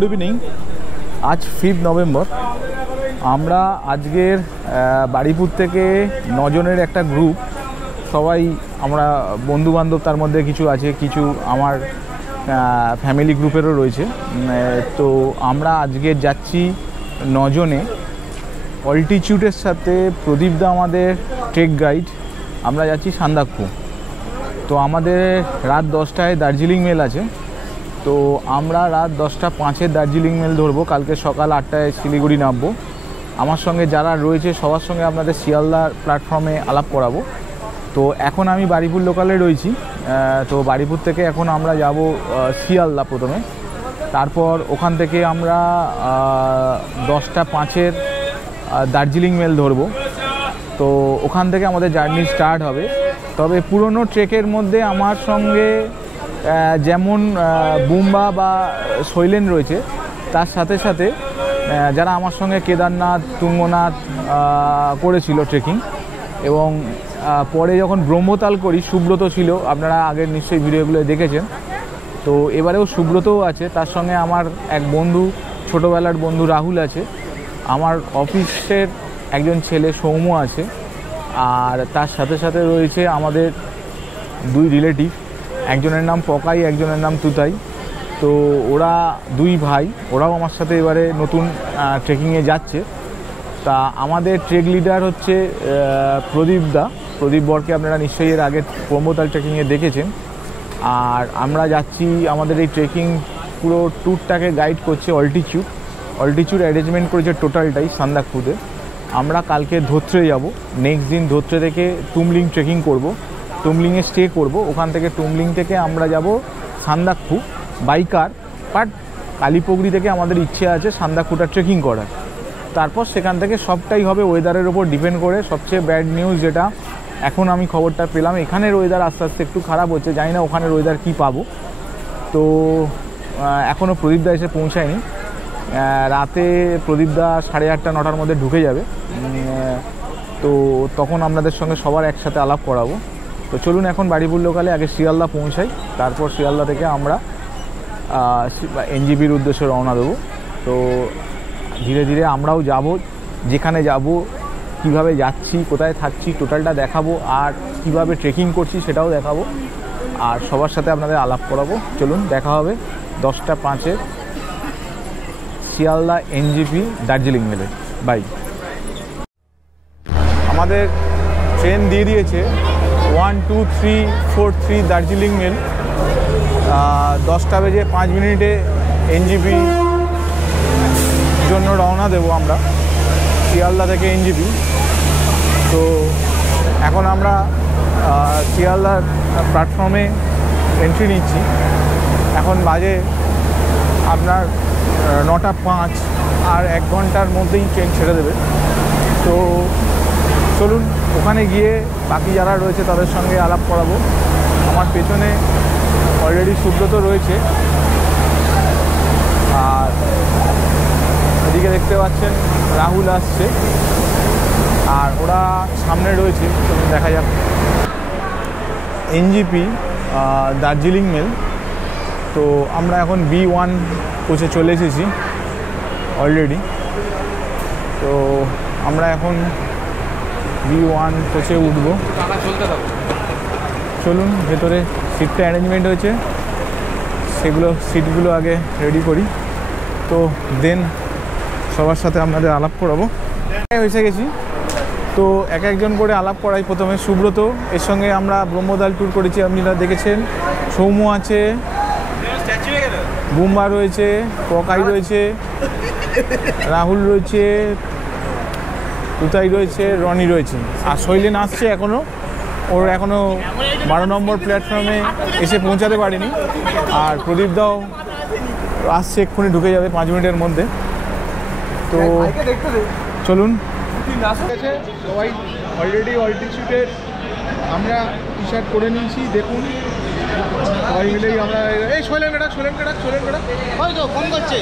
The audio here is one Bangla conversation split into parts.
Good evening. আজ 5 নভেম্বর। আমরা আজকের বাড়িপুর থেকে 9 জনের একটা গ্রুপ, সবাই আমরা বন্ধুবান্ধব, তার মধ্যে কিছু আছে, কিছু আমার ফ্যামিলি গ্রুপেরও রয়েছে। তো আমরা আজকে যাচ্ছি 9 জনে অল্টিটিউডের সাথে। প্রদীপদা আমাদের ট্রেক গাইড। আমরা যাচ্ছি সান্দাকফু। তো আমাদের রাত 10টায় দার্জিলিং মেল আছে। তো আমরা রাত 10:05 দার্জিলিং মেল ধরবো। কালকে সকাল 8টায় শিলিগুড়ি নামবো। আমার সঙ্গে যারা রয়েছে সবার সঙ্গে আপনাদের শিয়ালদা প্ল্যাটফর্মে আলাপ করাবো। তো এখন আমি বারুইপুর লোকালে রয়েছি। তো বারুইপুর থেকে এখন আমরা যাব শিয়ালদা প্রথমে, তারপর ওখান থেকে আমরা 10:05 দার্জিলিং মেল ধরবো। তো ওখান থেকে আমাদের জার্নি স্টার্ট হবে। তবে পুরনো ট্রেকের মধ্যে আমার সঙ্গে যেমন বুম্বা বা শৈলেন রয়েছে, তার সাথে সাথে যারা আমার সঙ্গে কেদারনাথ, তুঙ্গনাথ করেছিল ট্রেকিং, এবং পরে যখন ব্রহ্মতাল করি সুব্রত ছিল, আপনারা আগের নিশ্চয়ই ভিডিওগুলো দেখেছেন। তো এবারেও সুব্রতও আছে, তার সঙ্গে আমার এক বন্ধু, ছোটোবেলার বন্ধু রাহুল আছে, আমার অফিসের একজন ছেলে সৌম্য আছে, আর তার সাথে সাথে রয়েছে আমাদের 2 রিলেটিভ, একজনের নাম পকাই, একজনের নাম তুতাই। তো ওরা 2 ভাই, ওরাও আমার সাথে এবারে নতুন ট্রেকিংয়ে যাচ্ছে। তা আমাদের ট্রেক লিডার হচ্ছে প্রদীপদা, প্রদীপ বরকে আপনারা নিশ্চয়ই এর আগে ব্রহ্মতাল ট্রেকিংয়ে দেখেছেন। আর আমরা যাচ্ছি, আমাদের এই ট্রেকিং পুরো ট্যুরটাকে গাইড করছে অল্টিটিউড অ্যারেঞ্জমেন্ট করেছে টোটালটাই সান্দাকফুতে। আমরা কালকে ধোত্রে যাব, নেক্সট দিন ধোত্রে থেকে তুমলিং ট্রেকিং করব, তুমলিংয়ে স্টে করব। ওখান থেকে তুমলিং থেকে আমরা যাব সান্দাকফু বাইকার, বাট কালীপগড়ি থেকে আমাদের ইচ্ছে আছে সান্দাকফুটা ট্রেকিং করার। তারপর সেখান থেকে সবটাই হবে ওয়েদারের ওপর ডিপেন্ড করে। সবচেয়ে ব্যাড নিউজ যেটা এখন আমি খবরটা পেলাম, এখানের ওয়েদার আস্তে আস্তে একটু খারাপ হচ্ছে, জানি না ওখানের ওয়েদার কী পাবো। তো এখনও প্রদীপদা এসে পৌঁছায়নি। রাতে প্রদীপদা 8:30-9টার মধ্যে ঢুকে যাবে। তো তখন আপনাদের সঙ্গে সবার একসাথে আলাপ করাবো। তো চলুন এখন বারুইপুর লোকালে আগে শিয়ালদা পৌঁছাই, তারপর শিয়ালদা থেকে আমরা এনজিপির উদ্দেশ্যে রওনা দেবো। তো ধীরে ধীরে আমরাও যাব, যেখানে যাব, কিভাবে যাচ্ছি, কোথায় থাকছি, টোটালটা দেখাবো, আর কিভাবে ট্রেকিং করছি সেটাও দেখাবো, আর সবার সাথে আপনাদের আলাপ করাবো। চলুন দেখা হবে 10:05 শিয়ালদা এনজিপি দার্জিলিং মেলে। বাই। আমাদের ট্রেন দিয়ে দিয়েছে 1, 2, 3, 4, 3 দার্জিলিং মেল। 10:05 এনজিপি জন্য রওনা দেবো আমরা শিয়ালদা থেকে এনজিপি। তো এখন আমরা শিয়ালদার প্ল্যাটফর্মে এন্ট্রি নিচ্ছি। এখন বাজে আপনার 9:05, আর 1 ঘন্টার মধ্যেই ট্রেন ছেড়ে দেবে। তো চলুন ওখানে গিয়ে বাকি যারা রয়েছে তাদের সঙ্গে আলাপ করাবো। আমার পেছনে অলরেডি সুব্রত রয়েছে, আর এদিকে দেখতে পাচ্ছেন রাহুল আসছে, আর ওরা সামনে রয়েছে। চলুন দেখা যাক। NJP Darjeeling mail. তো আমরা এখন B1 কোচে চলে এসেছি অলরেডি। তো আমরা এখন B1 কোচে উঠবো। চলুন ভেতরে সিটটা অ্যারেঞ্জমেন্ট হয়েছে, সিটগুলো আগে রেডি করি, তো দেন সবার সাথে আপনাদের আলাপ করাবো। এসে গেছি। তো একজন করে আলাপ করাই। প্রথমে সুব্রত, এর সঙ্গে আমরা ব্রহ্মতাল ট্যুর করেছি, আপনারা দেখেছেন। সৌম্য আছে, বুম্বা রয়েছে, পকাই রয়েছে, রাহুল রয়েছে, তুতাই রয়েছে, রনি রয়েছে, আর শৈলেন আসছে এখনও। ওর এখনও 12 নম্বর প্ল্যাটফর্মে এসে পৌঁছাতে পারেনি। আর প্রদীপদাও আসছে, এক্ষুনি ঢুকে যাবে 5 মিনিটের মধ্যে। তো চলুন। সবাই অলরেডি অল্টিটিউডের আমরা টি শার্ট করে নিয়েছি, দেখুন সবাই মিলেই আমরা। এই শৈলেন কাটা হয়তো ফোন করছে।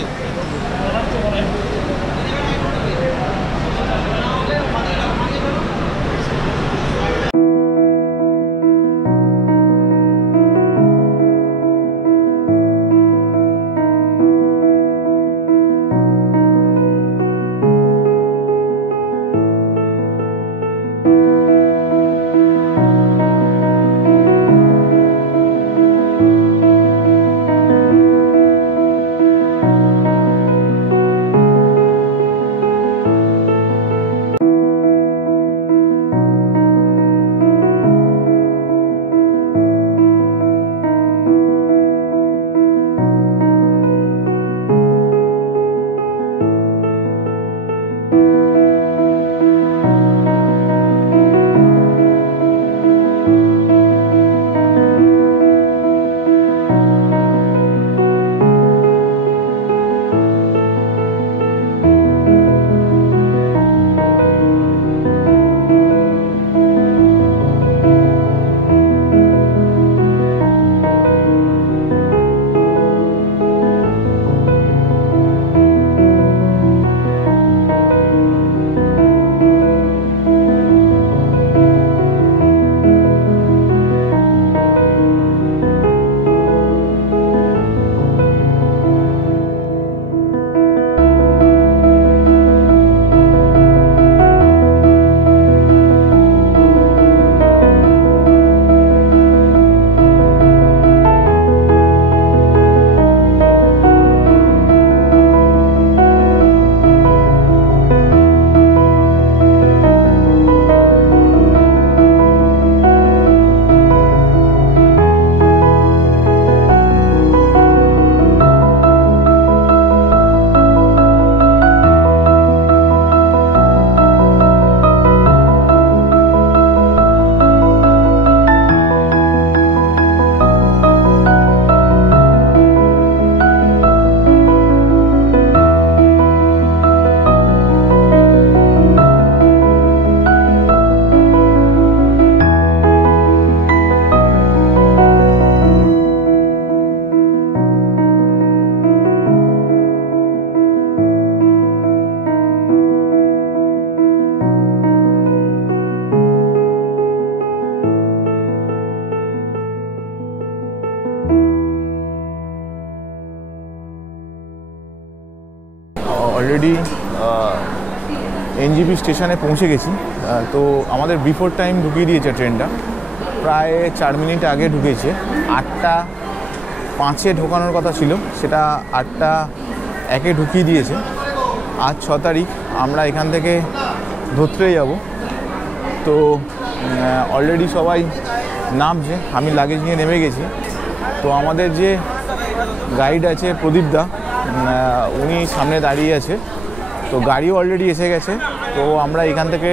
অলরেডি এনজিপি স্টেশনে পৌঁছে গেছি। তো আমাদের বিফোর টাইম ঢুকিয়ে দিয়েছে ট্রেনটা, প্রায় 4 মিনিট আগে ঢুকেছে। 8:05 ঢোকানোর কথা ছিল, সেটা 8:01 ঢুকিয়ে দিয়েছে। আজ 6 তারিখ, আমরা এখান থেকে ধত্রে যাব। তো অলরেডি সবাই নামছে, আমি লাগেজ নিয়ে নেমে গেছি। তো আমাদের যে গাইড আছে প্রদীপদা, উনি সামনে দাঁড়িয়ে আছে। তো গাড়িও অলরেডি এসে গেছে। তো আমরা এখান থেকে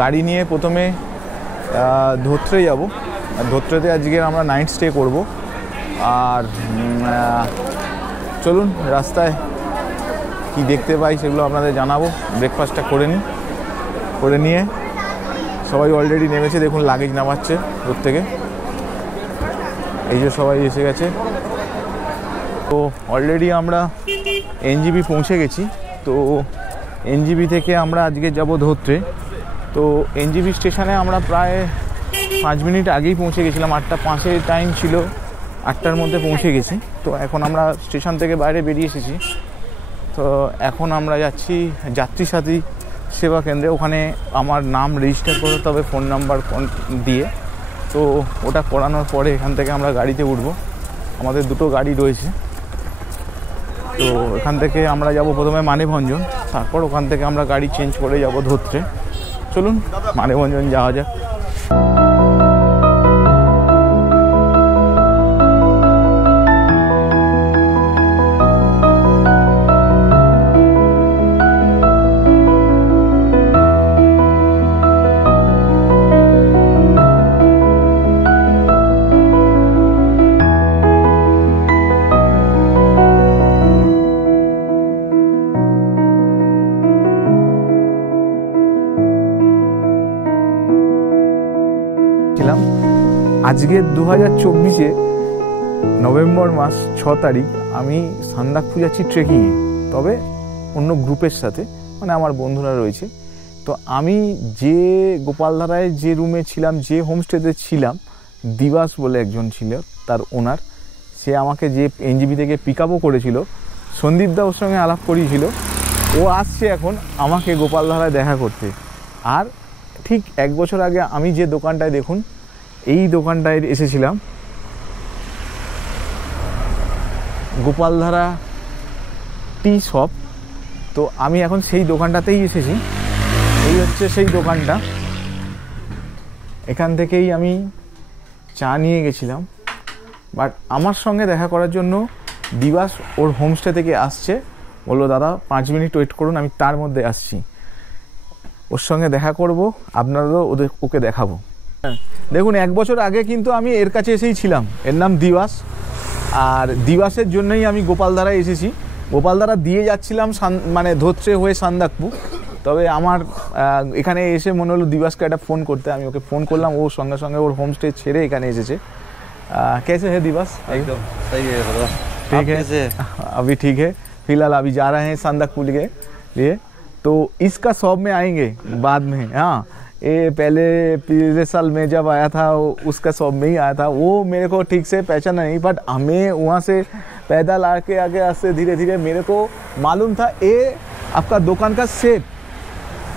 গাড়ি নিয়ে প্রথমে ধত্রে যাব। ধত্রেতে আজকে আমরা নাইট স্টে করব। আর চলুন রাস্তায় কি দেখতে পাই সেগুলো আপনাদের জানাবো। ব্রেকফাস্টটা করে নিয়ে সবাই অলরেডি নেমেছে, দেখুন লাগেজ নামাচ্ছে দূর থেকে। এই যে সবাই এসে গেছে। তো অলরেডি আমরা এনজিপি পৌঁছে গেছি। তো এনজিপি থেকে আমরা আজকে যাব ধত্রে। তো এনজিপি স্টেশনে আমরা প্রায় 5 মিনিট আগেই পৌঁছে গেছিলাম। 8:05 টাইম ছিল, 8টার মধ্যে পৌঁছে গেছি। তো এখন আমরা স্টেশন থেকে বাইরে বেরিয়ে এসেছি। তো এখন আমরা যাচ্ছি যাত্রী সাথী সেবা কেন্দ্রে। ওখানে আমার নাম রেজিস্টার করতে হবে ফোন নাম্বার দিয়ে। তো ওটা করানোর পরে এখান থেকে আমরা গাড়িতে উঠব। আমাদের দুটো গাড়ি রয়েছে। তো এখান থেকে আমরা যাব প্রথমে মানেভঞ্জন, তারপর ওখান থেকে আমরা গাড়ি চেঞ্জ করে যাব ধত্রে। চলুন মানেভঞ্জন যাওয়া যাক। আজকে 2024 নভেম্বর মাস 6 তারিখ আমি সান্দাকফু যাচ্ছি ট্রেকিংয়ে, তবে অন্য গ্রুপের সাথে, মানে আমার বন্ধুরা রয়েছে। তো আমি যে গোপালধারায় যে রুমে ছিলাম, যে হোমস্টেতে ছিলাম, দিবাস বলে একজন ছিল, তার ওনার, সে আমাকে যে এনজিপি থেকে পিক আপও করেছিল, সন্দীপদা ওর সঙ্গে আলাপ করিয়েছিল। ও আসছে এখন আমাকে গোপালধারায় দেখা করতে। আর ঠিক 1 বছর আগে আমি যে দোকানটায়, দেখুন এই দোকানটায় এসেছিলাম, গোপালধারা টি শপ। তো আমি এখন সেই দোকানটাতেই এসেছি। এই হচ্ছে সেই দোকানটা। এখান থেকেই আমি চা নিয়ে গেছিলাম। বাট আমার সঙ্গে দেখা করার জন্য দিবাস ওর হোমস্টে থেকে আসছে। বললো দাদা 5 মিনিট ওয়েট করুন, আমি তার মধ্যে আসছি, ওর সঙ্গে দেখা করব, আপনারাও ওকে দেখাবো। দেখুন 1 বছর আগে কিন্তু আমি এর কাছে এসেই ছিলাম। এর নাম দিবাস। আর দিবাসের জন্যই আমি গোপালধারায় এসেছি। গোপালধারা দিয়ে যাচ্ছিলাম মানে ধত্রে হয়ে সান্দাকফু। তবে আমার এখানে এসে মনে হলো দিবাসকে একটা ফোন করতে। আমি ওকে ফোন করলাম, ও সঙ্গে সঙ্গে ওর হোমস্টে ছেড়ে এখানে এসেছে। कैसे है दिवस? एकदम सही है दादा। ठीक है, अभी ठीक है। फिलहाल अभी जा रहे हैं सान्दाकफू के लिए। तो इसका शॉप में आएंगे बाद में। हाँ, ये पहले पिछले साल में जब आया था उसका शॉप में ही आया था। वो मेरे को ठीक से पहचाना नहीं, बट हमें वहाँ से पैदल आके आगे आस्ते धीरे धीरे मेरे को मालूम था ये आपका दुकान का शेप,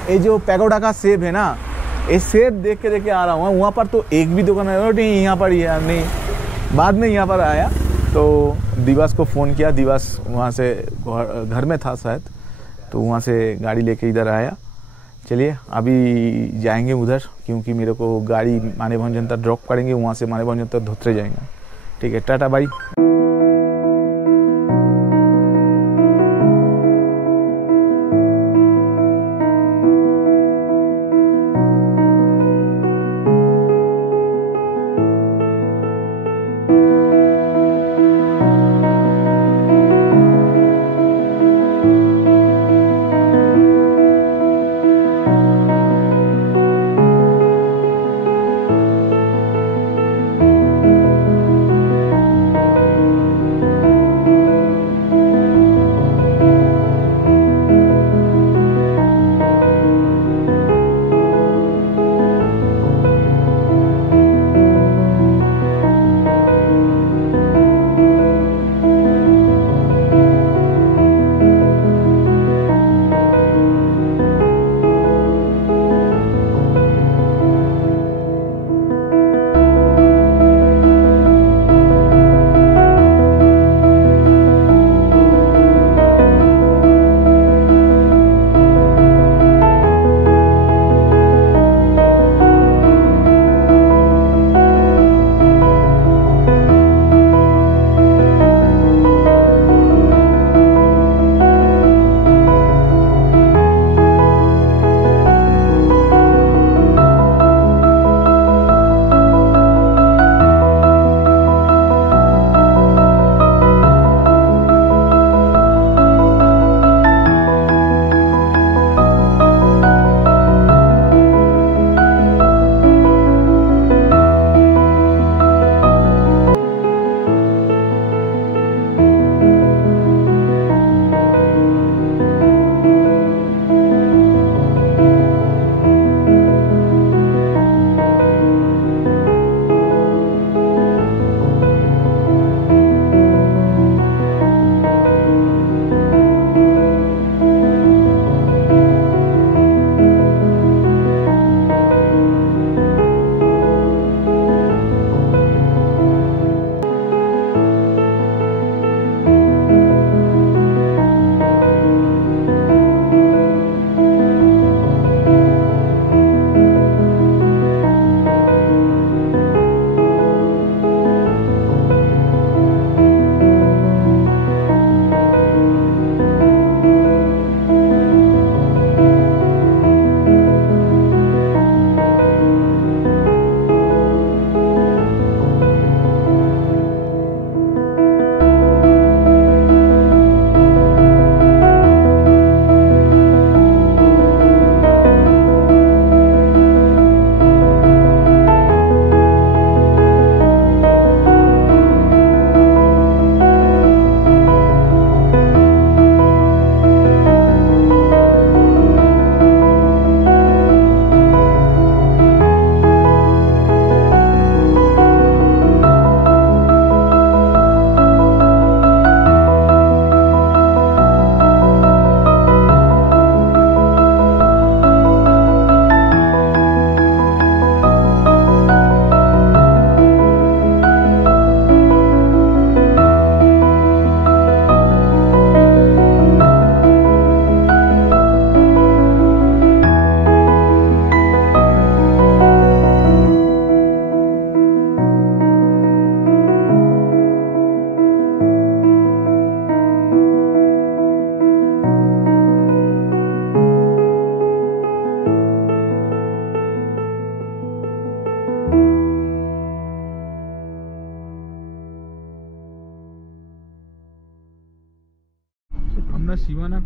ये जो पैगोडा का शेप है ना, ये शेप देख के आ रहा हूँ। वहाँ पर तो एक भी दुकान है नहीं, यहाँ पर ही है नहीं। बाद में यहाँ पर आया तो दिवास को फ़ोन किया। दिवास वहाँ से घर में था शायद, तो वहाँ से गाड़ी लेके इधर आया। चलिए अभी जाएंगे उधर, क्योंकि मेरे को गाड़ी मानेभंजन तक ड्रॉप करेंगे, वहाँ से मानेभंजन तक धोत्रे जाएंगे। ठीक है, टाटा बाई।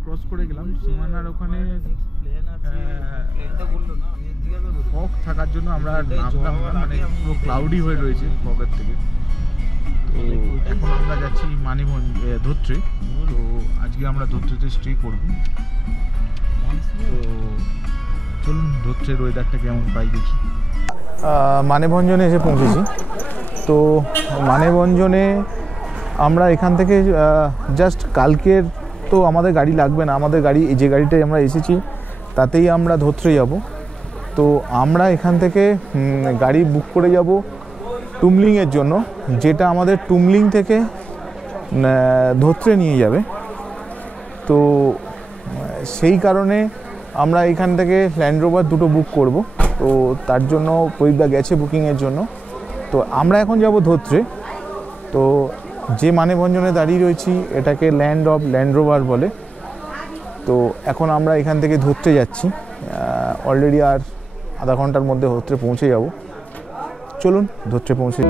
ক্রস করে গেলাম। সীমানার ওখানে ফগ থাকার জন্য আমরা নামলাম না, মানে পুরো ক্লাউডি হয়ে রয়েছে ফগের থেকে। তো এখন আমরা যাচ্ছি মানিভঞ্জ ধোত্রে। তো আজকে আমরা ধোত্রেতে স্টে করব। তো চলুন ধোত্রের ওয়েদারটা কেমন পাই দেখি। মানেভঞ্জনে এসে পৌঁছেছি। তো মানেভঞ্জনে আমরা এখান থেকে জাস্ট কালকের তো আমাদের গাড়ি লাগবে না, আমাদের গাড়ি যে গাড়িটায় আমরা এসেছি তাতেই আমরা ধোত্রে যাব। তো আমরা এখান থেকে গাড়ি বুক করে যাব টুমলিংয়ের জন্য, যেটা আমাদের টুমলিং থেকে ধোত্রে নিয়ে যাবে। তো সেই কারণে আমরা এখান থেকে ল্যান্ড রোভার দুটো বুক করব। তো তার জন্য প্রদীপদা গেছে বুকিংয়ের জন্য। তো আমরা এখন যাব ধোত্রে। তো যে মানেভঞ্জনে দাঁড়িয়ে রয়েছি এটাকে ল্যান্ড রোভার বলে। তো এখন আমরা এখান থেকে ধোত্রে যাচ্ছি। অলরেডি আর আধা ঘন্টার মধ্যে ধোত্রে পৌঁছে যাব। চলুন ধোত্রে পৌঁছে।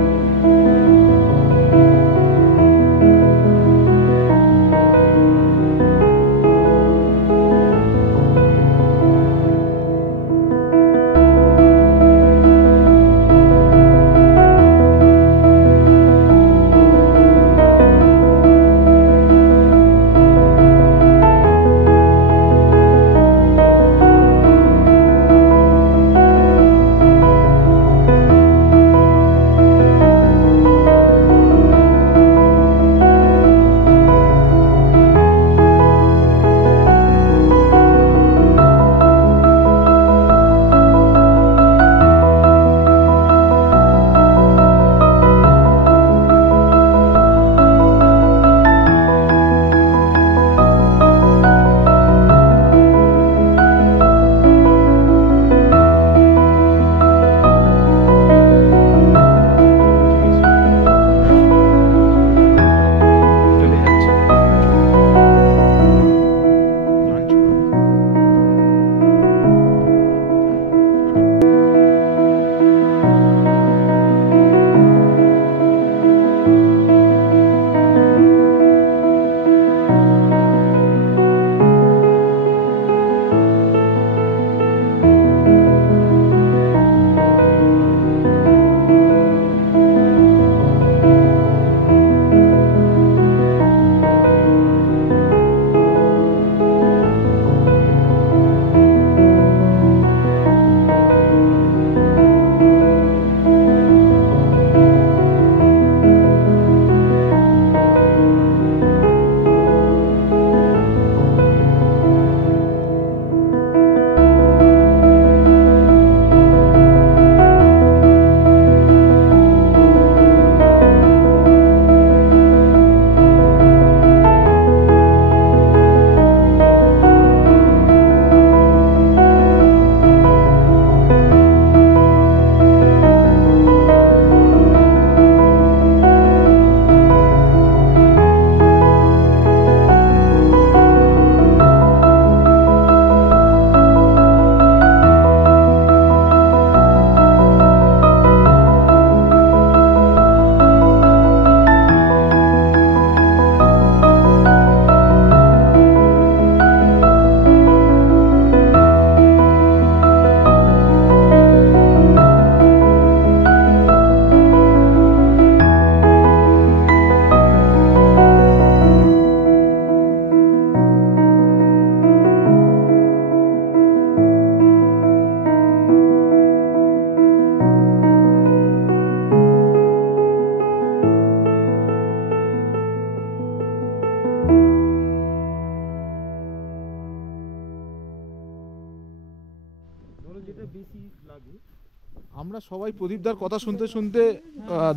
আমরা সবাই প্রদীপদার কথা শুনতে শুনতে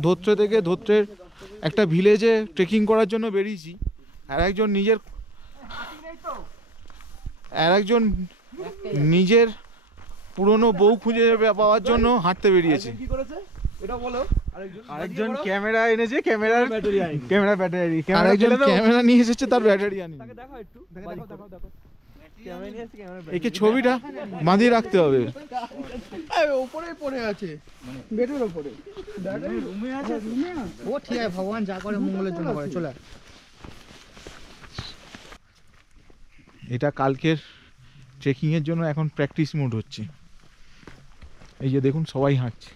ধোত্রে থেকে ধোত্রের একটা ভিলেজে ট্রেকিং করার জন্য বেরিয়েছি। আর একজন নিজের পুরনো বউ খুঁজে পাওয়ার জন্য হাঁটতে বেরিয়েছে। আরেকজন ক্যামেরা এনেছে, ক্যামেরা নিয়ে এসেছে, তার ব্যাটারি আনি। একে ছবিটা বাঁধিয়ে রাখতে হবে। ও ঠিক আছে, ভগবান যা করে মঙ্গলের জন্য করে। চলে এটা কালকের ট্রেকিংয়ের জন্য এখন প্র্যাকটিস মোড হচ্ছে। এই যে দেখুন সবাই হাঁটছে।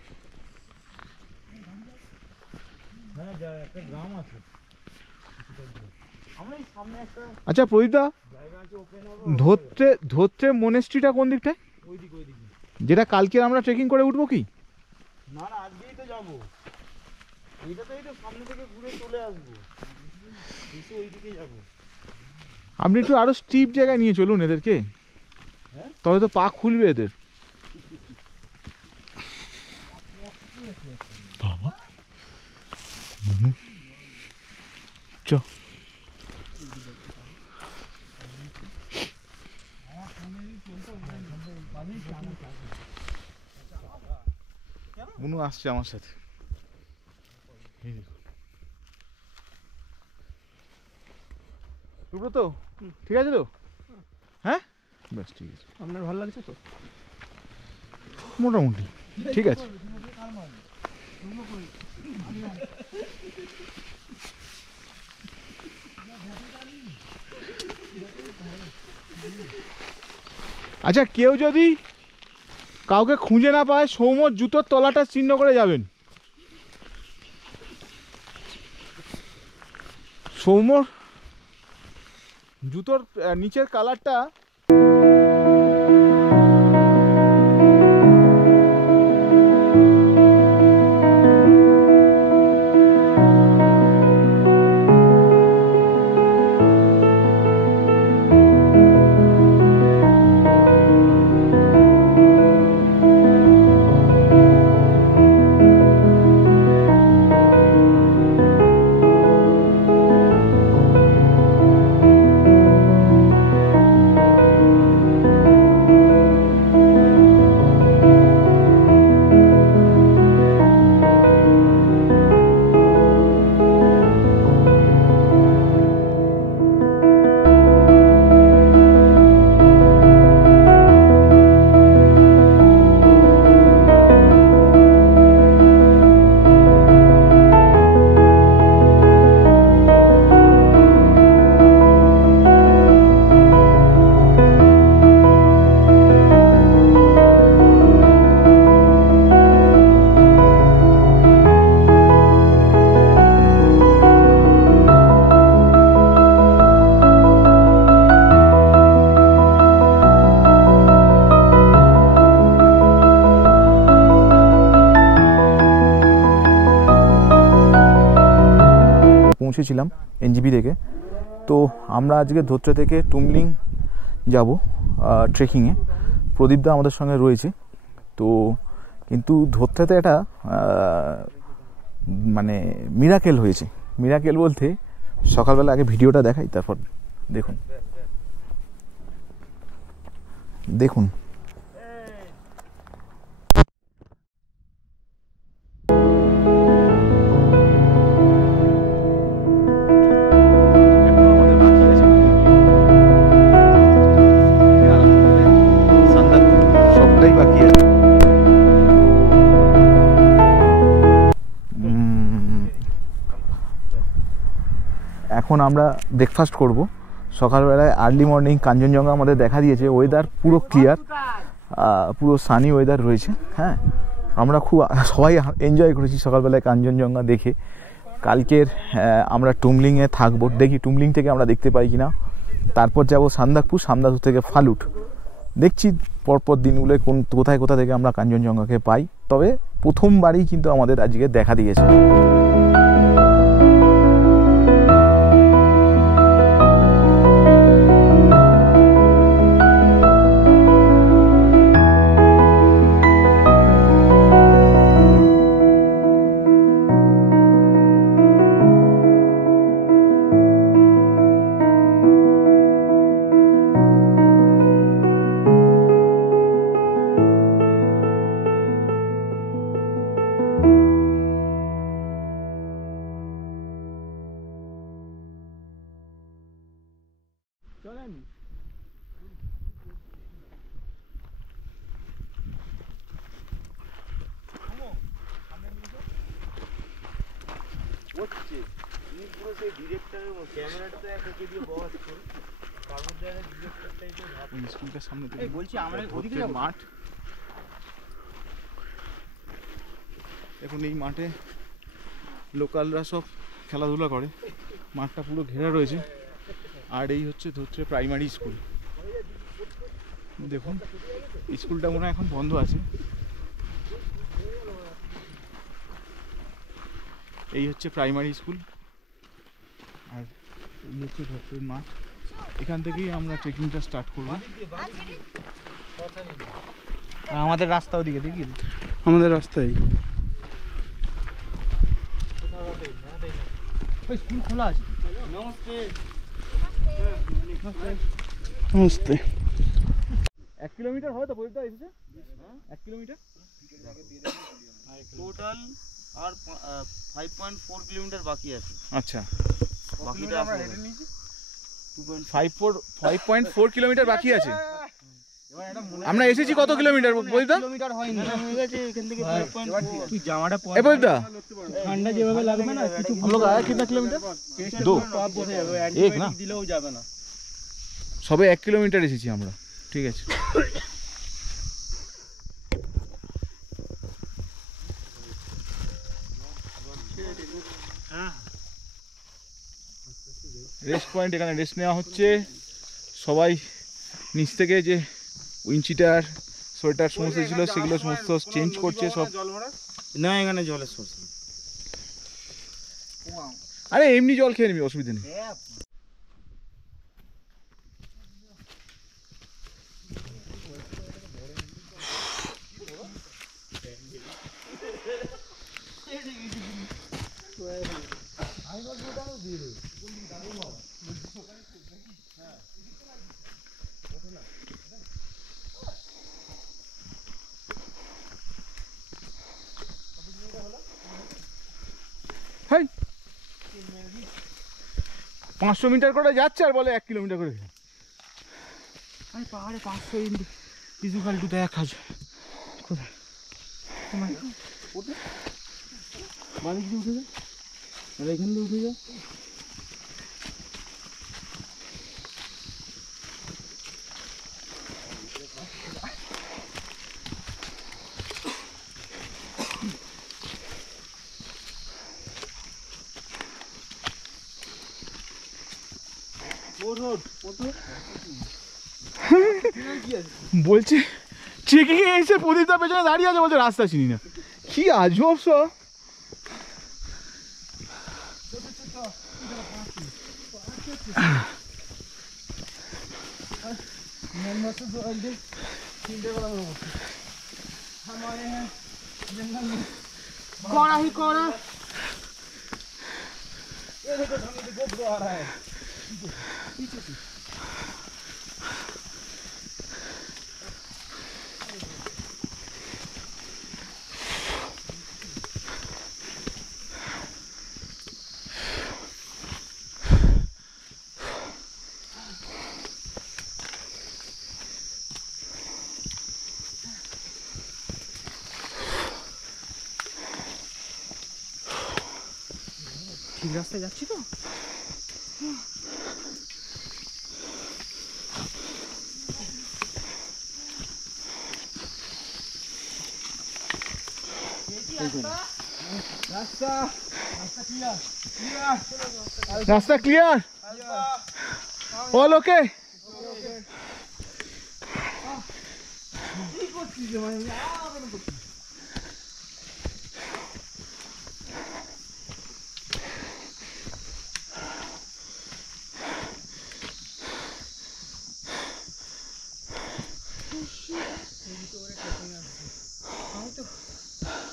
আচ্ছা প্রদীপদা, ধোত্রে মনেস্ট্রিটা কোন দিকটায়? যেটা কালকে আমরা ট্রেকিং করে উঠবো কি? না না, আজকেই তো যাবো। এইটাতেই তো সামনে থেকে ঘুরে চলে আসবো, এসে ওইদিকে যাবো। আপনি একটু আরো স্টিপ জায়গায় নিয়ে চলুন এদেরকে, তবে তো পা খুলবে এদের। বাবা চ বুনু আসছে আমার সাথে। তো ঠিক আছে তো? হ্যাঁ বেশ ঠিক আছে। আপনার ভালো লাগছে তো? মোটামুটি ঠিক আছে। আচ্ছা কেউ যদি কাউকে খুঁজে না পায়, সৌম্যর জুতোর তলাটা চিহ্ন করে যাবেন। সৌম্যর জুতোর নিচের কালারটা পৌঁছেছিলাম এনজিপি থেকে। তো আমরা আজকে ধোত্রে থেকে টুমলিং যাব ট্রেকিংয়ে। প্রদীপদা আমাদের সঙ্গে রয়েছে। তো কিন্তু ধোত্রেতে একটা মানে মিরাকেল হয়েছে। মিরাকেল বলতে সকালবেলা আগে ভিডিওটা দেখাই, তারপর দেখুন দেখুন এখন আমরা ব্রেকফাস্ট করব। সকালবেলায় আর্লি মর্নিং কাঞ্চনজঙ্ঘা আমাদের দেখা দিয়েছে। ওয়েদার পুরো ক্লিয়ার, পুরো সানি ওয়েদার রয়েছে। হ্যাঁ, আমরা খুব সবাই এনজয় করেছি সকালবেলায় কাঞ্চনজঙ্ঘা দেখে। কালকের আমরা টুমলিংয়ে থাকবো, দেখি টুমলিং থেকে আমরা দেখতে পাই কিনা। তারপর যাব সান্দাকপুর, সান্দাকপুর থেকে ফালুট। দেখছি পরপর দিনগুলো কোথায় কোথা থেকে আমরা কাঞ্চনজঙ্ঘাকে পাই। তবে প্রথমবারই কিন্তু আমাদের আজকে দেখা দিয়েছে। স্কুলটার সামনে বলছি আমরা ওদিকে যাবো। মাঠ, এখন এই মাঠে লোকালরা সব খেলাধুলা করে, মাঠটা পুরো ঘেরা রয়েছে। আর এই হচ্ছে ধোত্রে প্রাইমারি স্কুল। দেখুন স্কুলটা মনে হয় এখন বন্ধ আছে। এই হচ্ছে প্রাইমারি স্কুল আর এই হচ্ছে ধোত্রের মাঠ। এখান থেকেই আমরা ট্রেকিংটা স্টার্ট করব। আমাদের রাস্তা ওদিকে দেখি, আমাদের রাস্তায় স্কুল খোলা আছে। নমস্তে। নমস্তে। 1 কিলোমিটার হয় তো বলতে এসেছে, 1 কিলোমিটার টোটাল আর 5.4 কিলোমিটার বাকি আছে। আচ্ছা, বাকিটা আমরা হেঁটে নিয়েছি। 5.4 কিলোমিটার বাকি আছে। আমরা এসেছি কত কিলোমিটার বলতা? কিলোমিটার হয়নি, হয়ে গেছে এখান থেকে 5.4। তুই জামাটা পর, এ বলতা ঠান্ডা যেভাবে লাগবে না কিছু हम लोग आया कितना किलोमीटर? 2 এক না দিলেও যাবে না। সবে 1 কিলোমিটার এসেছি আমরা, ঠিক আছে। রেস্ট পয়েন্ট, এখানে রেস্ট নেওয়া হচ্ছে। সবাই নিচ থেকে যে উইন্ডশিটার সোয়েটার সমস্ত ছিল সেগুলো সমস্ত চেঞ্জ করছে সব। না এখানে জলের সোর্স নেই। আরে এমনি জল খেয়ে নিবি, অসুবিধা নেই। হাই 500 মিটার করে যাচ্ছে আর বলে 1 কিলোমিটার করে। আরে পাহাড়ে 500 কিছু ফালতু দেখ আজ কোথায় বাড়ি দিয়ে উঠে যা, আর এখান দিয়ে উঠে যা। বলছে ট্রেকিং এ এসে প্রদীপটা পেছনে দাঁড়িয়ে আছে, বলছে রাস্তা চিনি না। কি আজব সব। कौन ही कौन ঠিক রাস্তায় যাচ্ছি তো। রাস্তা ক্লিয়ার, অল ওকে।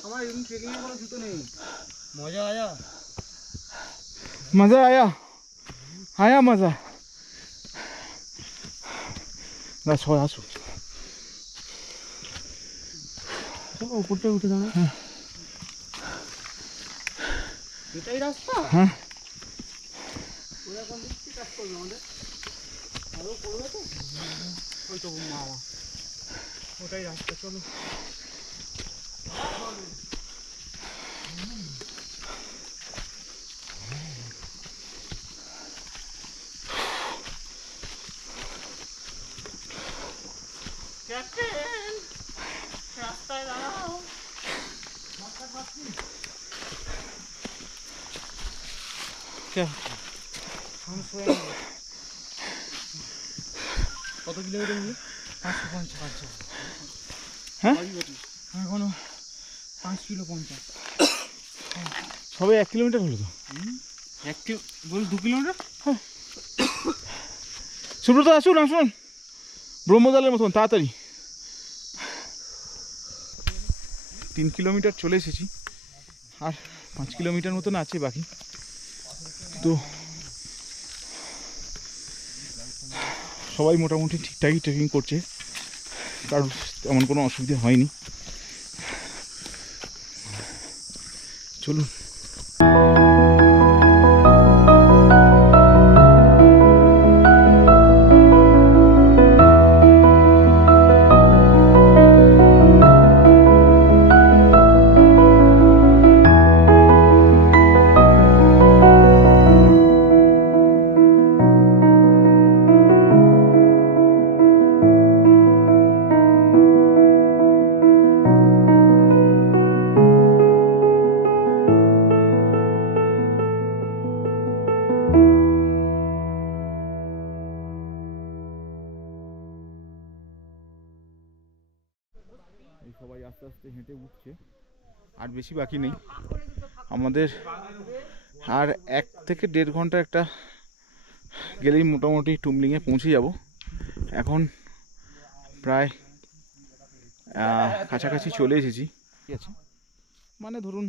हमारे इन ट्रेकिंग में कोनो जूतो नहीं। मजा आया, मजा आया, आया मजा। ना सो आसो चलो ऊपर से उठे जाना। এটাই রাস্তা। হ্যাঁ ওরা কোন দিক থেকে কাজ করবে আমাদের? আরো করবে তো? ওই তো মামা। ওটাই রাস্তা, চলো। ক্যাপ্টেন রাস্তায় দাঁড়াও। কত কিলোমিটার হলো? 550। হ্যাঁ এখনো 5 কিলো 50। সবে 1 কিলোমিটার হলো তো। 2 কিলোমিটার। সুব্রত আসুন আসুন, ব্রহ্মজালের মতন তাড়াতাড়ি। 3 কিলোমিটার চলে এসেছি, আর 5 কিলোমিটার মতন আছে বাকি। তো সবাই মোটামুটি ঠিকঠাকই ট্রেকিং করছে, কারণ তেমন কোনো অসুবিধা হয়নি। চলুন। সবাই আস্তে আস্তে হেঁটে উঠছে, আর বেশি বাকি নেই আমাদের। আর 1 থেকে 1.5 ঘন্টা একটা গেলেই মোটামুটি টুমলিংয়ে পৌঁছে যাব। এখন প্রায় কাছাকাছি চলে এসেছি। ঠিক আছে, মানে ধরুন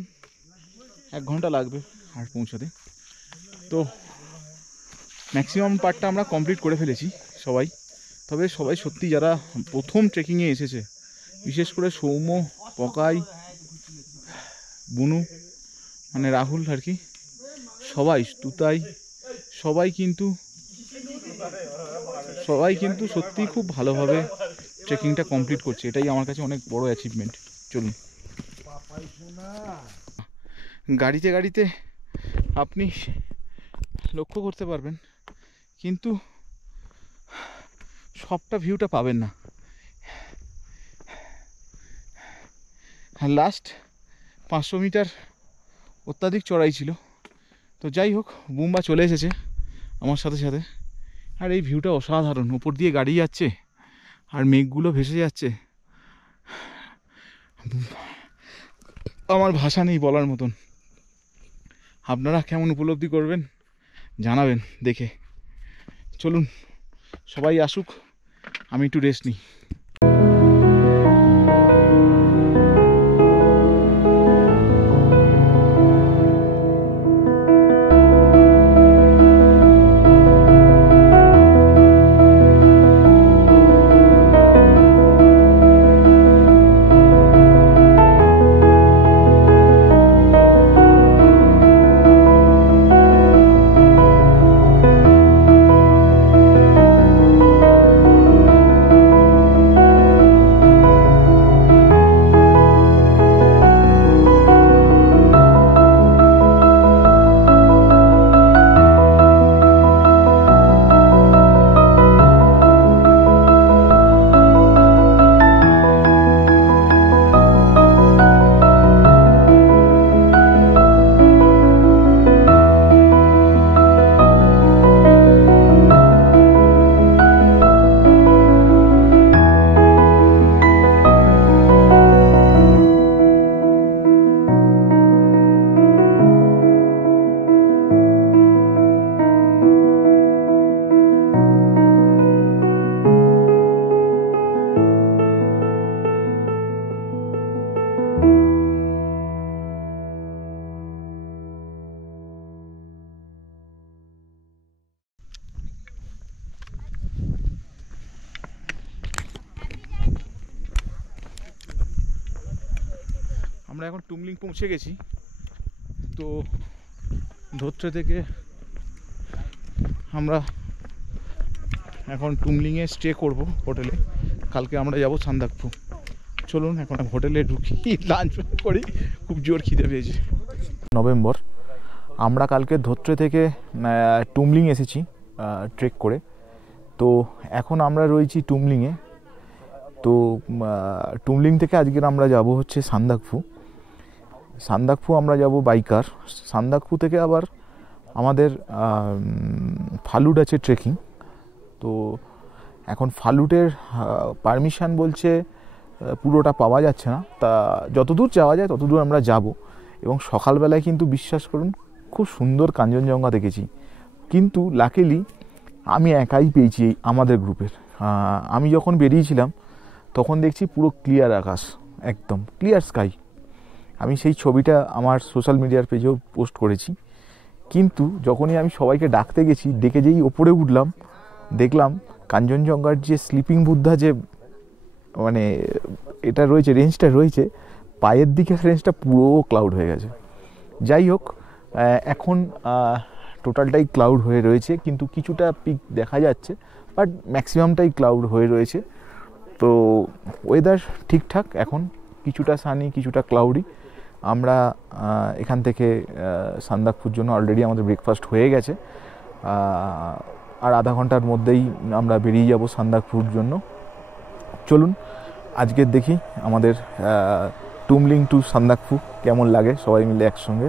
1 ঘন্টা লাগবে আর পৌঁছাতে। তো ম্যাক্সিমাম পার্টটা আমরা কমপ্লিট করে ফেলেছি সবাই। তবে সবাই সত্যি যারা প্রথম ট্রেকিংয়ে এসেছে, বিশেষ করে সৌম্য, পকাই, বুনু, মানে রাহুল আর কি, সবাই, তুতাই, সবাই কিন্তু সত্যি খুব ভালোভাবে ট্রেকিংটা কমপ্লিট করছে। এটাই আমার কাছে অনেক বড় অ্যাচিভমেন্ট। চলুন। গাড়িতে গাড়িতে আপনি লক্ষ্য করতে পারবেন, কিন্তু সবটা ভিউটা পাবেন না। লাস্ট 500 মিটার অত্যাধিক চড়াই ছিল। তো যাই হোক, বুম্বা চলে এসেছে আমার সাথে সাথে। আর এই ভিউটা অসাধারণ, উপর দিয়ে গাড়ি যাচ্ছে আর মেঘগুলো ভেসে যাচ্ছে। আমার ভাষা নেই বলার মতন। আপনারা কেমন উপলব্ধি করবেন জানাবেন দেখে। চলুন সবাই আসুক, আমি একটু রেস্ট নিই। আমরা এখন টুমলিং পৌঁছে গেছি। তো ধোত্রে থেকে আমরা এখন টুমলিংয়ে স্টে করব হোটেলে। কালকে আমরা যাব সান্দাকফু। চলুন এখন হোটেলে ঢুকি, লাঞ্চ করি, খুব জোর খিদে পেয়েছে। নভেম্বর আমরা কালকে ধোত্রে থেকে টুমলিং এসেছি ট্রেক করে। তো এখন আমরা রয়েছি টুমলিংয়ে। তো টুমলিং থেকে আজকের আমরা যাব হচ্ছে সান্দাকফু। সান্দাকফু আমরা যাব বাইকার। সান্দাকফু থেকে আবার আমাদের ফালুট আছে ট্রেকিং। তো এখন ফালুটের পারমিশন বলছে পুরোটা পাওয়া যাচ্ছে না, তা যতদূর যাওয়া যায় ততদূর আমরা যাব। এবং সকালবেলায় কিন্তু বিশ্বাস করুন খুব সুন্দর কাঞ্চনজঙ্ঘা দেখেছি, কিন্তু লাকিলি আমি একাই পেয়েছি আমাদের গ্রুপের। আমি যখন বেরিয়েছিলাম তখন দেখছি পুরো ক্লিয়ার আকাশ, একদম ক্লিয়ার স্কাই। আমি সেই ছবিটা আমার সোশ্যাল মিডিয়ার পেজেও পোস্ট করেছি। কিন্তু যখনই আমি সবাইকে ডাকতে গেছি, ডেকে যেই ওপরে উঠলাম, দেখলাম কাঞ্চনজঙ্ঘার যে স্লিপিং বুদ্ধা যে মানে এটা রয়েছে, রেঞ্জটা রয়েছে, পায়ের দিকে রেঞ্জটা পুরো ক্লাউড হয়ে গেছে। যাই হোক, এখন টোটালটাই ক্লাউড হয়ে রয়েছে, কিন্তু কিছুটা পিক দেখা যাচ্ছে, বাট ম্যাক্সিমামটাই ক্লাউড হয়ে রয়েছে। তো ওয়েদার ঠিকঠাক এখন, কিছুটা সানি কিছুটা ক্লাউডি। আমরা এখান থেকে সান্দাকফুর জন্য অলরেডি আমাদের ব্রেকফাস্ট হয়ে গেছে, আর আধা ঘন্টার মধ্যেই আমরা বেরিয়ে যাব সান্দাকফুর জন্য। চলুন আজকে দেখি আমাদের টুমলিং টু সান্দাকফু কেমন লাগে সবাই মিলে একসঙ্গে।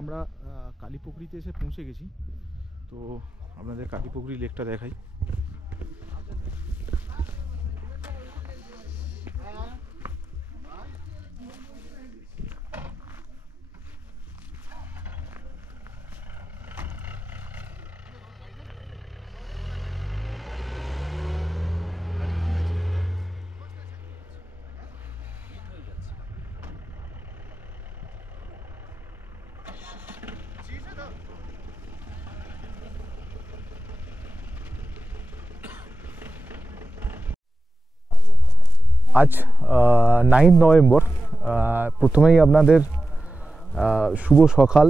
আমরা কালীপুকুরিতে এসে পৌঁছে গেছি। তো আপনাদের কালীপুকুরি লেকটা দেখাই। আজ 9 নভেম্বর। প্রথমেই আপনাদের শুভ সকাল।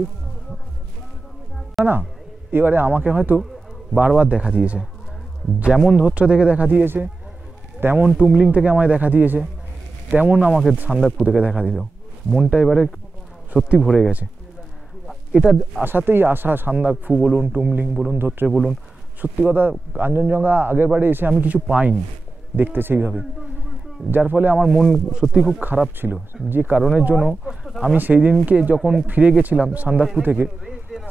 না এবারে আমাকে হয়তো বারবার দেখা দিয়েছে, যেমন ধোত্রা থেকে দেখা দিয়েছে, তেমন টুমলিং থেকে আমায় দেখা দিয়েছে, তেমন আমাকে সান্দাকফু থেকে দেখা দিল। মনটা এবারে সত্যি ভরে গেছে। এটা আশাতেই আসা, সান্দাকফু বলুন, টুমলিং বলুন, ধোত্রে বলুন। সত্যি কথা, কাঞ্চনজঙ্ঘা আগের বারে এসে আমি কিছু পাইনি দেখতে সেইভাবে, যার ফলে আমার মন সত্যি খুব খারাপ ছিল। যে কারণের জন্য আমি সেই দিনকে যখন ফিরে গেছিলাম সান্দাকফু থেকে,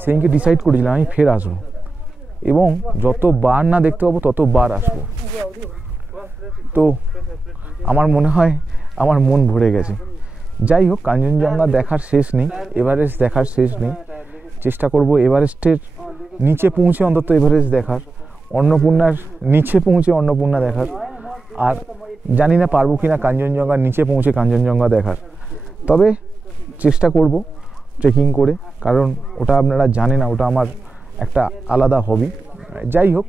সেইদিনকে ডিসাইড করেছিলাম আমি ফের আসবো এবং যতবার না দেখতে পাবো ততবার আসবো। তো আমার মনে হয় আমার মন ভরে গেছে। যাই হোক, কাঞ্চনজঙ্ঘা দেখার শেষ নেই, এভারেস্ট দেখার শেষ নেই। চেষ্টা করব এভারেস্টের নিচে পৌঁছে অন্তত এভারেস্ট দেখার, অন্নপূর্ণার নিচে পৌঁছে অন্নপূর্ণা দেখার, আর জানি না পারবো কিনা কাঞ্চনজঙ্ঘার নিচে পৌঁছে কাঞ্চনজঙ্ঘা দেখার। তবে চেষ্টা করব ট্রেকিং করে, কারণ ওটা আপনারা জানেন না, ওটা আমার একটা আলাদা হবি। যাই হোক,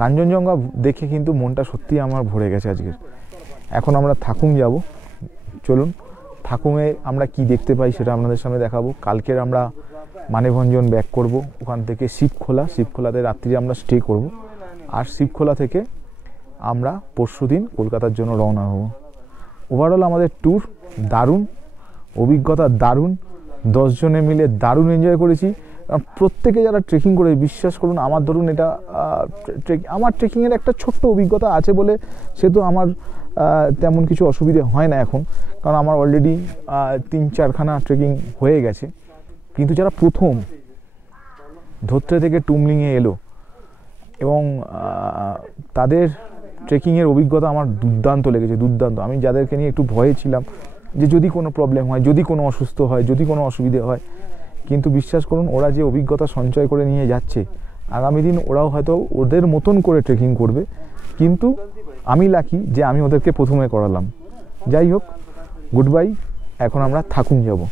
কাঞ্চনজঙ্ঘা দেখে কিন্তু মনটা সত্যি আমার ভরে গেছে আজকের। এখন আমরা থাকুং যাব। চলুন থাকুংয়ে আমরা কি দেখতে পাই সেটা আপনাদের সামনে দেখাবো। কালকের আমরা মানেভঞ্জন ব্যাক করব, ওখান থেকে শিবখোলাতে রাত্রি আমরা স্টে করব, আর শিবখোলা থেকে আমরা পরশুদিন কলকাতার জন্য রওনা হব। ওভারঅল আমাদের ট্যুর দারুণ অভিজ্ঞতা, দারুণ। 10 জনে মিলে দারুণ এনজয় করেছি। প্রত্যেকে যারা ট্রেকিং করে, বিশ্বাস করুন, আমার ধরুন এটা আমার ট্রেকিংয়ের একটা ছোট্ট অভিজ্ঞতা আছে বলে সেহেতু আমার তেমন কিছু অসুবিধে হয় না এখন, কারণ আমার অলরেডি 3-4খানা ট্রেকিং হয়ে গেছে। কিন্তু যারা প্রথম ধোত্রে থেকে টুমলিংয়ে এলো এবং তাদের ট্রেকিংয়ের অভিজ্ঞতা আমার দুর্দান্ত লেগেছে, দুর্দান্ত। আমি যাদেরকে নিয়ে একটু ভয়ে ছিলাম যে যদি কোনো প্রবলেম হয়, যদি কোনো অসুস্থ হয়, যদি কোনো অসুবিধে হয়, কিন্তু বিশ্বাস করুন ওরা যে অভিজ্ঞতা সঞ্চয় করে নিয়ে যাচ্ছে, আগামী দিন ওরাও হয়তো ওদের মতন করে ট্রেকিং করবে। কিন্তু আমি লাকি যে আমি ওদেরকে প্রথমে করালাম। যাই হোক, গুড বাই। এখন আমরা থাকুন যাব।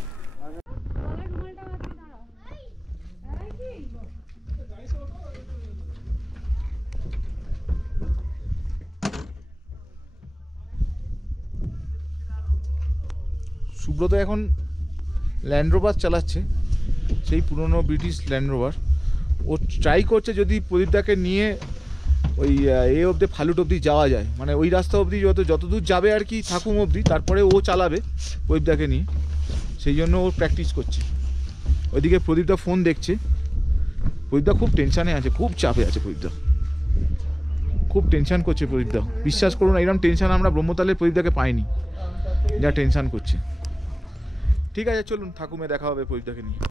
সুব্রত এখন ল্যান্ড রোভার চালাচ্ছে, সেই পুরনো ব্রিটিশ ল্যান্ড রোভার। ও ট্রাই করছে যদি প্রদীপদাকে নিয়ে ওই অবধি ফালুট অবধি যাওয়া যায়, মানে ওই রাস্তা অবধি যতদূর যাবে আর কি, থাকুম অবধি, তারপরে ও চালাবে প্রদীপদাকে নিয়ে। সেই জন্য ও প্র্যাকটিস করছে। ওইদিকে প্রদীপদা ফোন দেখছে। প্রদীপদা খুব টেনশানে আছে, খুব চাপে আছে প্রদীপদা, খুব টেনশান করছে প্রদীপদা। বিশ্বাস করুন, এরকম টেনশান আমরা ব্রহ্মতালের প্রদীপদাকে পাইনি, যা টেনশান করছে। ঠিক আছে, চলুন থাকুমে দেখা হবে প্রদীপদাকে নিয়ে।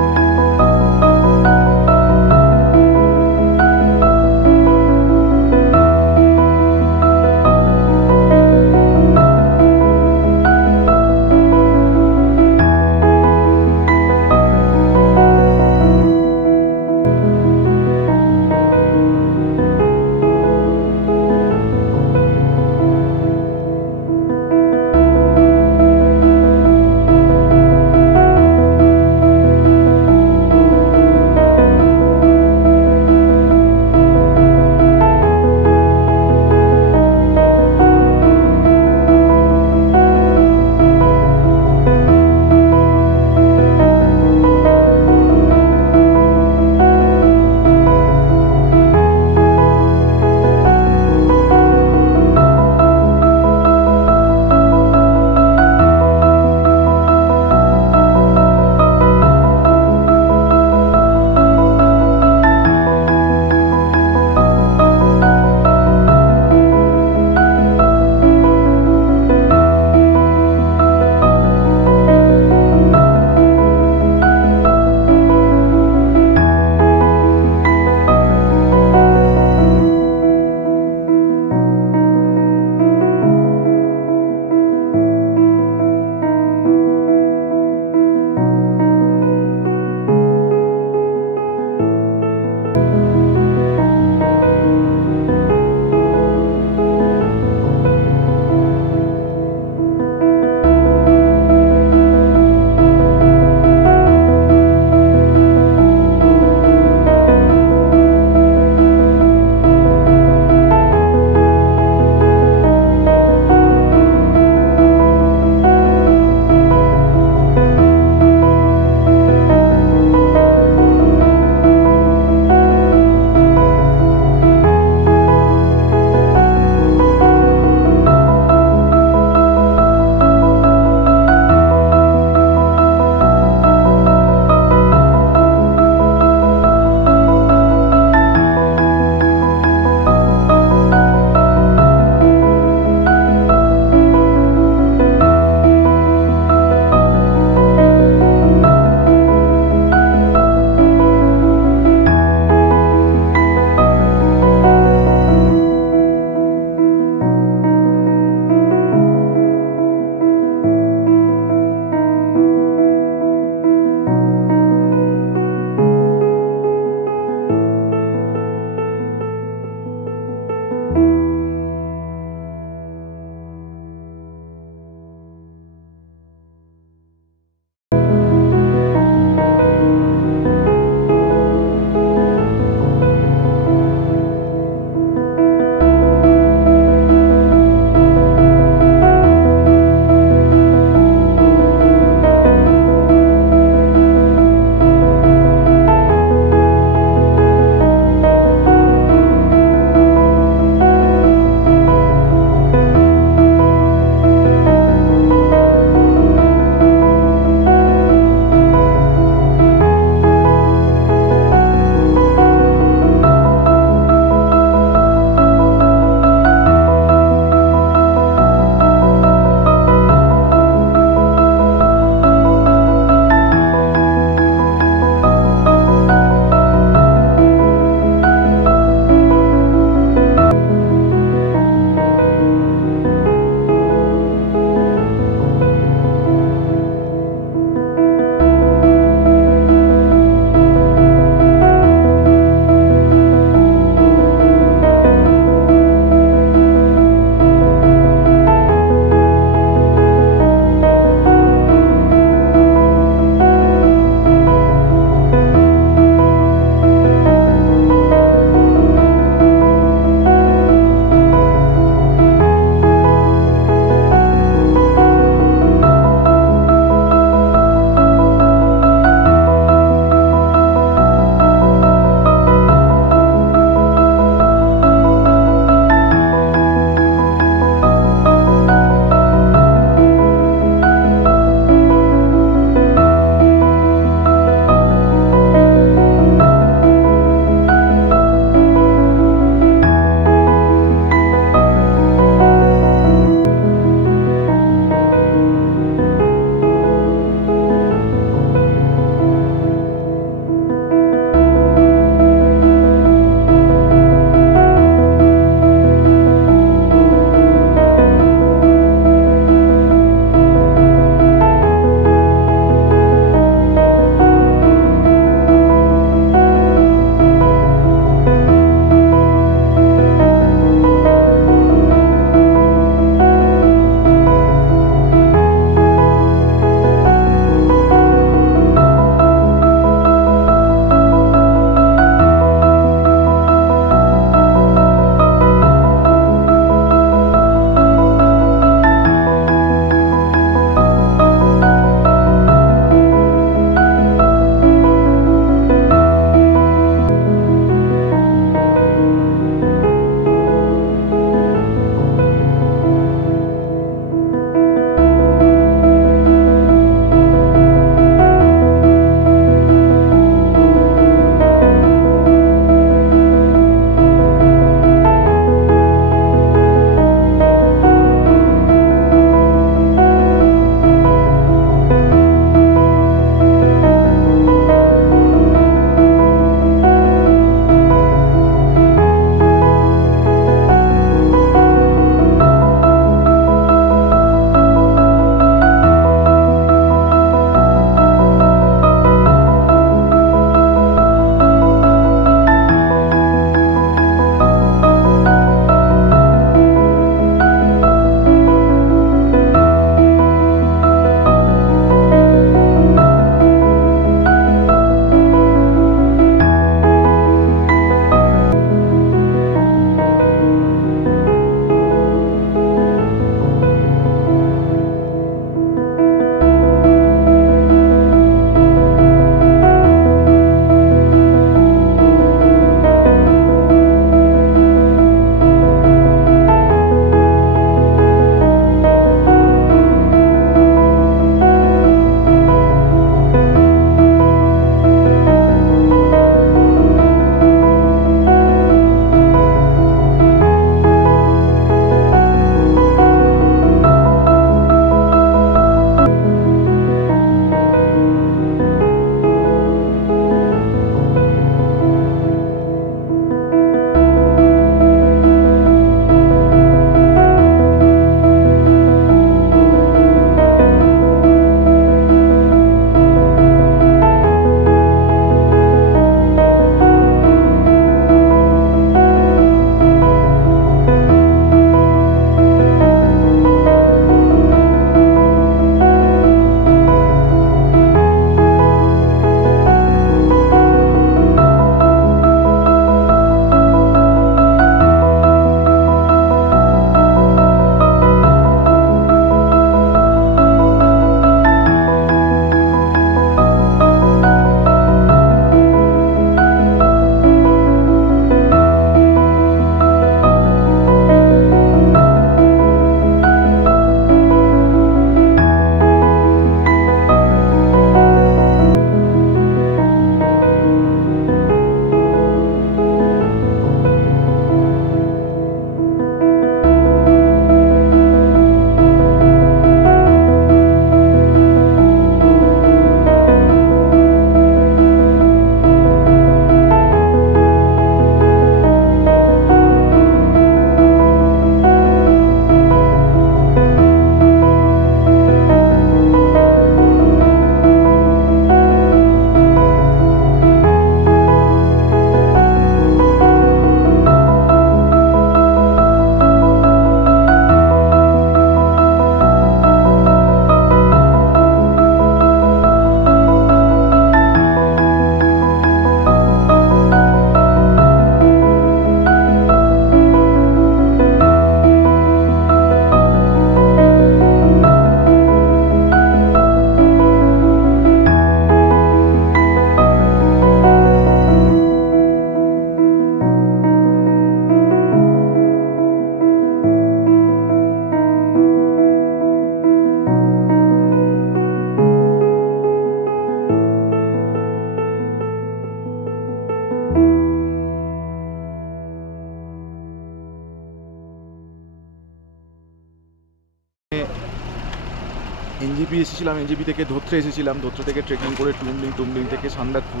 এনজিপি এসেছিলাম, এনজিপি থেকে ধোত্রে এসেছিলাম, ধোত্রে থেকে ট্রেকিং করে টুমলিং, টুমলিং থেকে সান্দাকফু,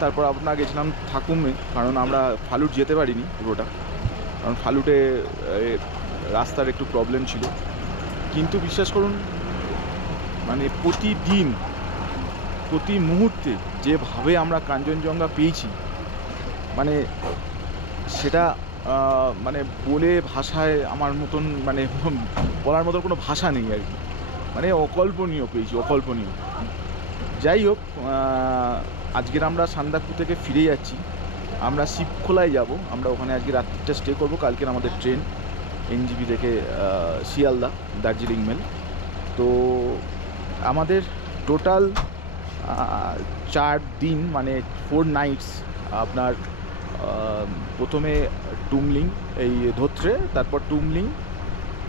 তারপর আপনার গেছিলাম থাকুমে, কারণ আমরা ফালুট যেতে পারিনি পুরোটা, কারণ ফালুটে রাস্তার একটু প্রবলেম ছিল। কিন্তু বিশ্বাস করুন, মানে প্রতিদিন প্রতি মুহূর্তে যেভাবে আমরা কাঞ্চনজঙ্ঘা পেয়েছি, মানে সেটা মানে বলে ভাষায় আমার মতন মানে বলার মতন কোনো ভাষা নেই আর কি, মানে অকল্পনীয় পেয়েছি, অকল্পনীয়। যাই হোক, আজকের আমরা সান্দাকফু থেকে ফিরে যাচ্ছি, আমরা শিবখোলায় যাব, আমরা ওখানে আজকে রাত্রিটা স্টে করব। কালকের আমাদের ট্রেন এনজিপি থেকে শিয়ালদা দার্জিলিং মেল। তো আমাদের টোটাল 4 দিন, মানে 4 নাইটস। আপনার প্রথমে টুমলিং, এই ধোত্রে, তারপর টুমলিং,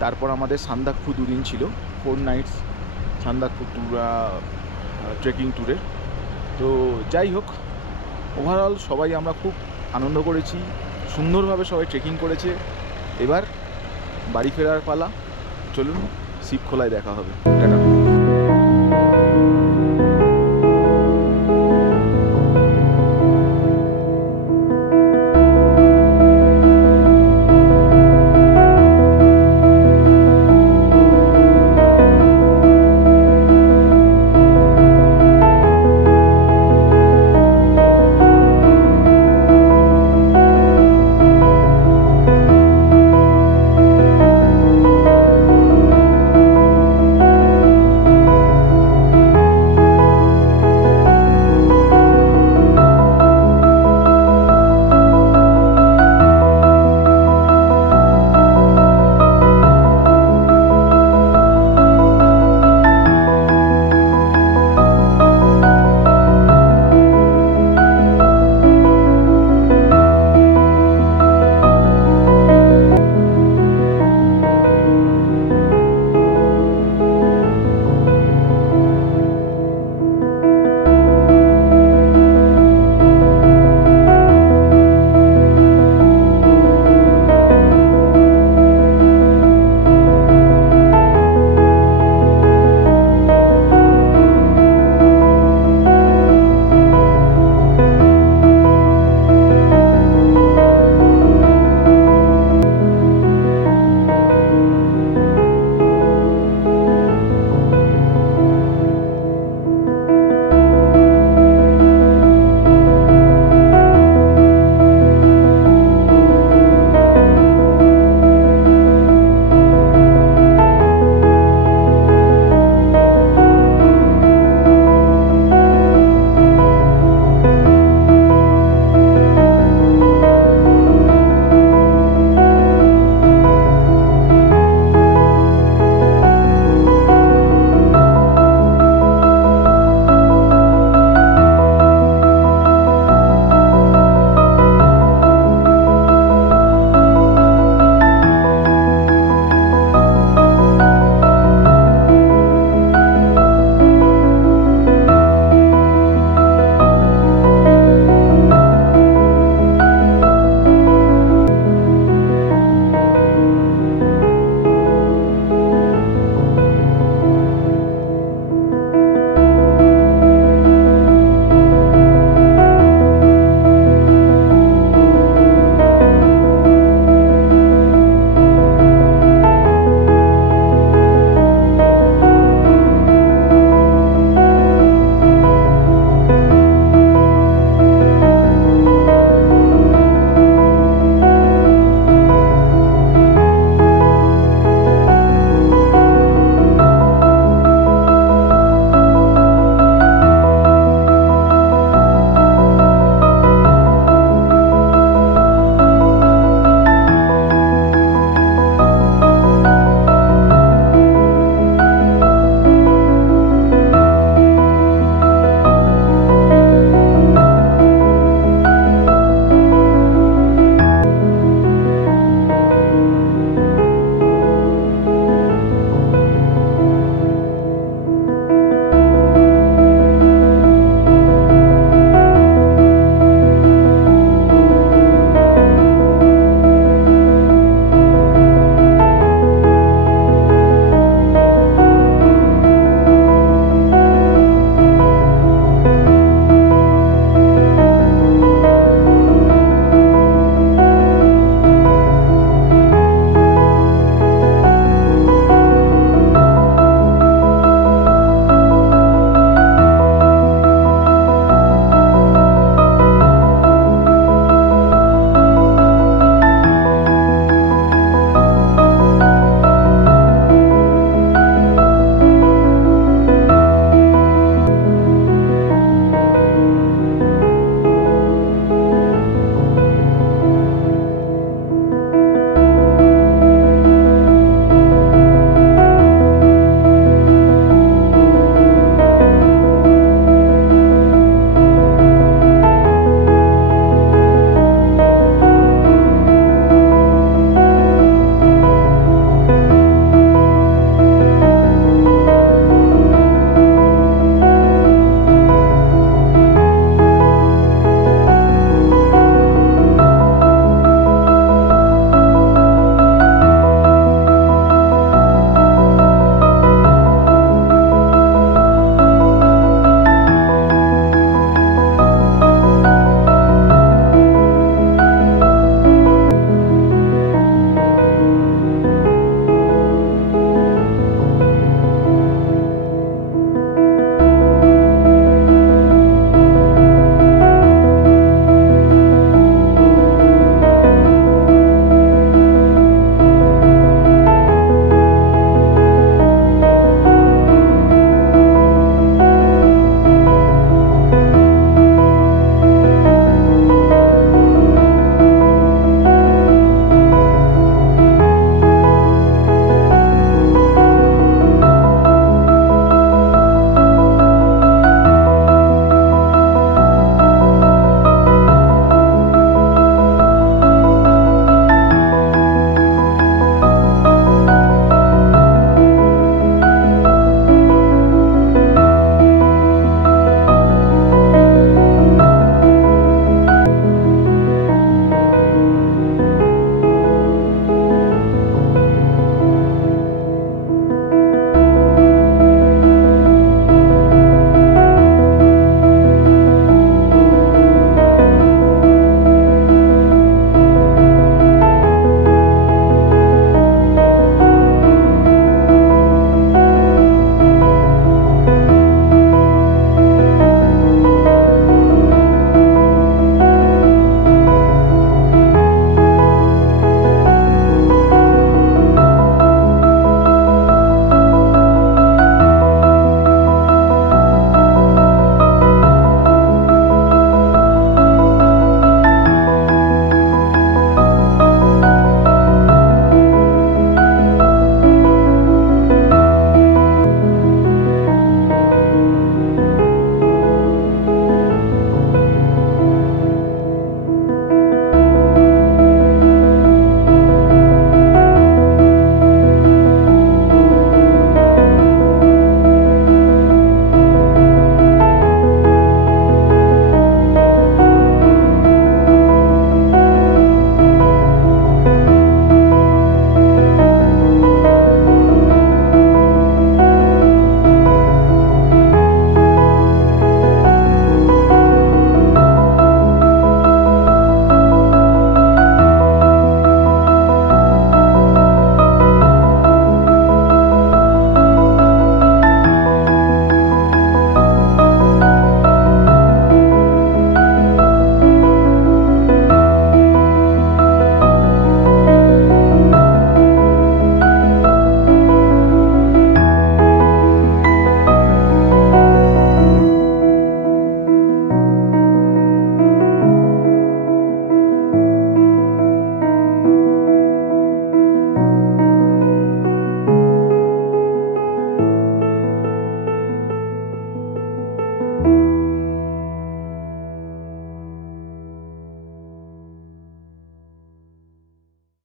তারপর আমাদের সান্দাকফু 2 দিন ছিল। 4 নাইটস সান্দাকফু ট্রেকিং ট্যুরে। তো যাই হোক, ওভারঅল সবাই আমরা খুব আনন্দ করেছি, সুন্দরভাবে সবাই ট্রেকিং করেছে। এবার বাড়ি ফেরার পালা, চলুন শিবখোলায় দেখা হবে। টাটা।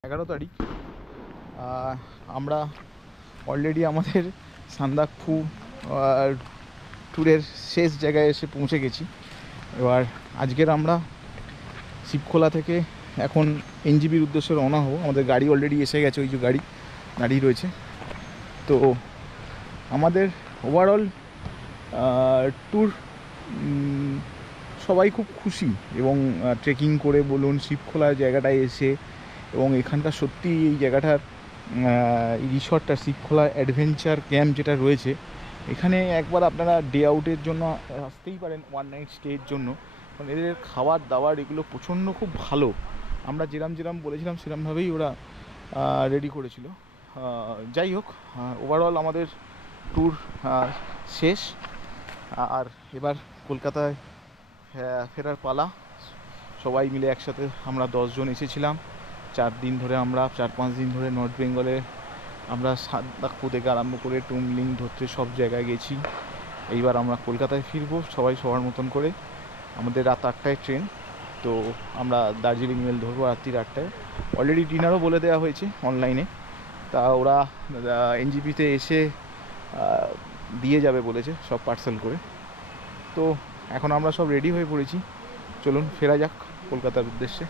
11 তারিখ। আমরা অলরেডি আমাদের সান্দাকফু ট্যুরের শেষ জায়গায় এসে পৌঁছে গেছি। এবার আজকের আমরা শিবখোলা থেকে এখন এনজিপির উদ্দেশ্যে রওনা হব। আমাদের গাড়ি অলরেডি এসে গেছে, ওই যে গাড়ি দাঁড়িয়ে রয়েছে। তো আমাদের ওভারঅল ট্যুর সবাই খুব খুশি, এবং ট্রেকিং করে বলুন, শিবখোলার জায়গাটায় এসে, এবং এখানটা সত্যি এই জায়গাটার রিসর্টটা শিবখোলা অ্যাডভেঞ্চার ক্যাম্প যেটা রয়েছে, এখানে একবার আপনারা ডে আউটের জন্য আসতেই পারেন, ওয়ান নাইট স্টের জন্য। কারণ এদের খাবার দাবার এগুলো প্রচণ্ড খুব ভালো। আমরা যেরম বলেছিলাম সেরমভাবেই ওরা রেডি করেছিল। যাই হোক, ওভারঅল আমাদের ট্যুর শেষ। আর এবার কলকাতায় ফেরার পালা। সবাই মিলে একসাথে আমরা 10 জন এসেছিলাম। 4 দিন ধরে আমরা 4-5 দিন ধরে নর্থ বেঙ্গলে আমরা সান্দাকফু থেকে আরম্ভ করে টুমলিং ধরতে সব জায়গায় গেছি। এইবার আমরা কলকাতায় ফিরবো সবাই সবার মতন করে। আমাদের রাত 8টায় ট্রেন, তো আমরা দার্জিলিং মেল ধরবো রাত্রি 8টায়। অলরেডি ডিনারও বলে দেওয়া হয়েছে অনলাইনে, তা ওরা এনজিপিতে এসে দিয়ে যাবে বলেছে সব পার্সেল করে। তো এখন আমরা সব রেডি হয়ে পড়েছি, চলুন ফেরা যাক কলকাতার উদ্দেশ্যে।